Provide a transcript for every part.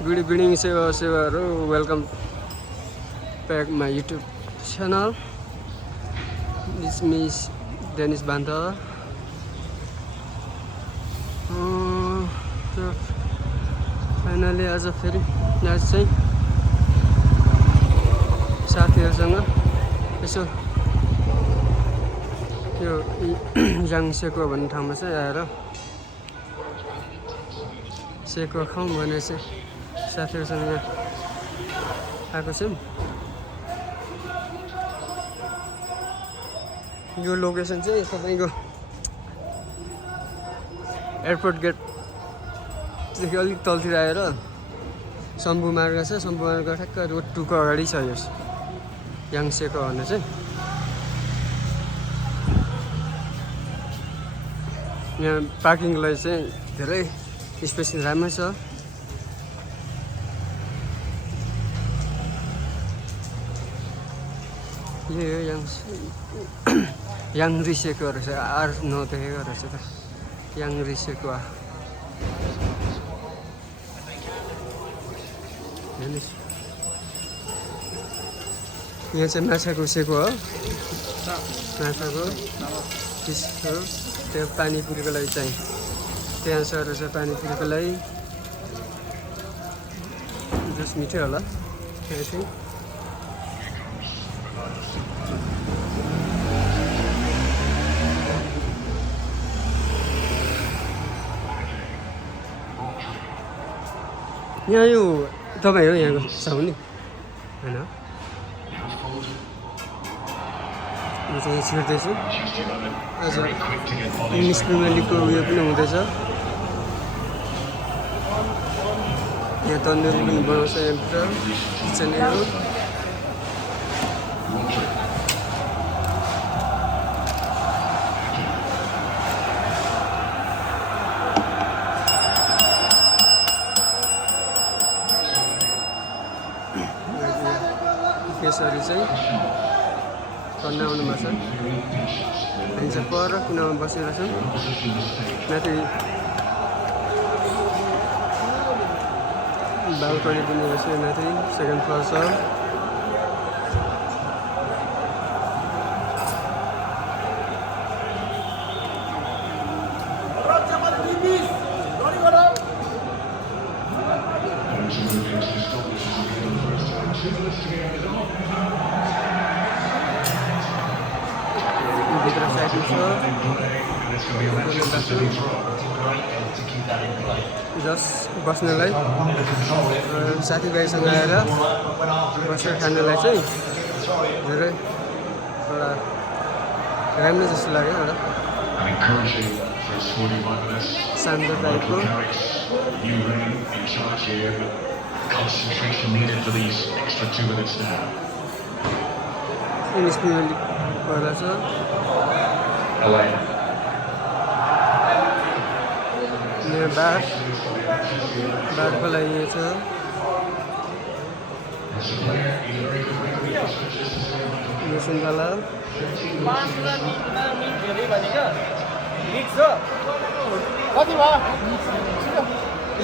Good evening, Seva. Welcome back my YouTube channel. This is Dennis Banta. So finally, as a ferry, that's it. साथीहरुसँग यसो यो याङसेको भन्ने ठाउँमा चाहिँ आएर Seiko खाउँ भनेर चाहिँ साथीहरुसँग यहाँ आएको छौँ। यो लोकेसन चाहिँ तपाईको एयरपोर्ट गेटदेखि अलिक तलतिर आएर शम्भु मार्ग छ। शम्भु मार्ग ठ्याक्क रोड 2 को अगाडि छ यो याङसेको भन्ने चाहिँ। यहाँ पार्किङलाई चाहिँ धेरै स्पेस राम्रै छ। यो याङ रिसेको रहेछ। आर नदेखेको रहेछ त याङ रिसेको। यहाँ चाहिँ माछाको सेको हो। माछाको पिसहरू त्यो पानीपुरीको लागि चाहिँ त्यहाँ छ रहेछ। पानीपुरीको लागि जुस मिठो होला आई थिङ्क। यहाँ यो तपाईँ हो यहाँको साउनी होइन? म चाहिँ छिर्दैछु। आज इङ्ग्लिस प्रिमियर लिगको उयो पनि हुँदैछ। यहाँ तन्दुरी पनि बनाउँछ यहाँभित्र किचनहरू। केसरी चाहिँ कन्या आउनुभएको छ। हामी चाहिँ पर कुनामा बसेर छौँ। माथि बाल्कनी पनि रहेछ। माथि सेकेन्ड फ्लोर छ। भित्र साइकल छ जस्ट बस्नलाई। साथीभाइसँग आएर बसेर खानलाई चाहिँ धेरै एउटा राम्रो जस्तो लाग्यो। एउटा शान्त टाइपको। इङ्ग्लिस प्रिमियर लिग पहिला छ। यहाँ बारको लागि यो छ। यो सुन्तला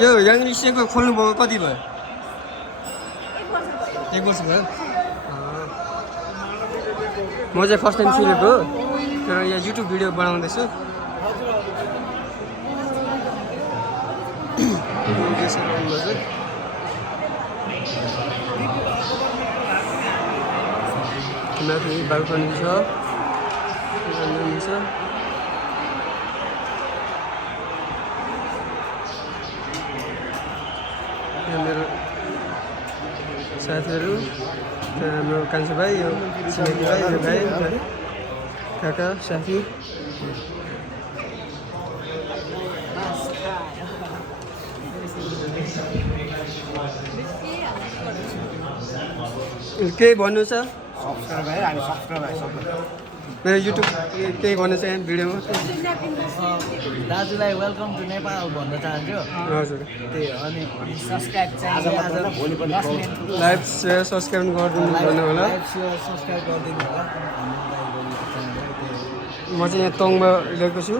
यो याङ रिसेको खोल्नुभयो कति भयो? 1 वर्ष भयो। म चाहिँ फर्स्ट टाइम सुनेको तर यहाँ युट्युब भिडियो बनाउँदैछु। माथि बाल्कनी छ। यहाँ मेरो साथीहरू, हाम्रो कान्छो भाइ, यो छिमेकी भाइ, यो भाइ, काका, साथी। केही भन्नु छ? मेरो युट्युब केही भन्नु छ यहाँ भिडियोमा? दाजुलाई वेलकम टु नेपाल भन्न चाहन्छु। हजुर त्यही हो। अनि सब्सक्राइब चाहिँ लाइभ सेयर सब्सक्राइब गरिदिनु भन्नु होला। सब्सक्राइब गरिदिनु होला। म चाहिँ यहाँ तङमा गएको छु।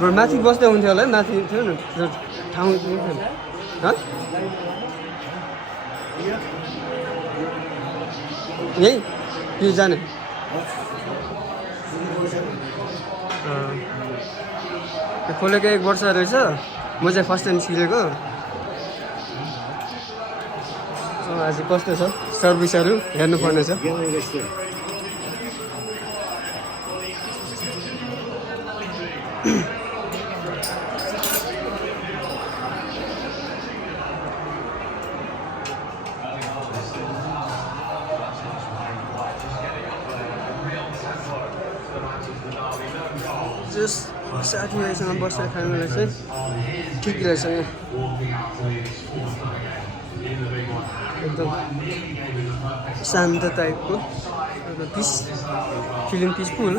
बरु माथि बस्दा हुन्थ्यो होला है माथि थियो नि त्यो ठाउँ थियो नि हँ यही यो जाने त्यो खोलेको 1 वर्ष रहेछ म चाहिँ फर्स्ट टाइम सिकेको आज कस्तो छ सर्भिसहरू हेर्नुपर्ने छ जस साथीभाइसँग बसेर खानुलाई चाहिँ ठिक रहेछ यहाँ एकदम शान्त टाइपको पिस फिलिङ पिसफुल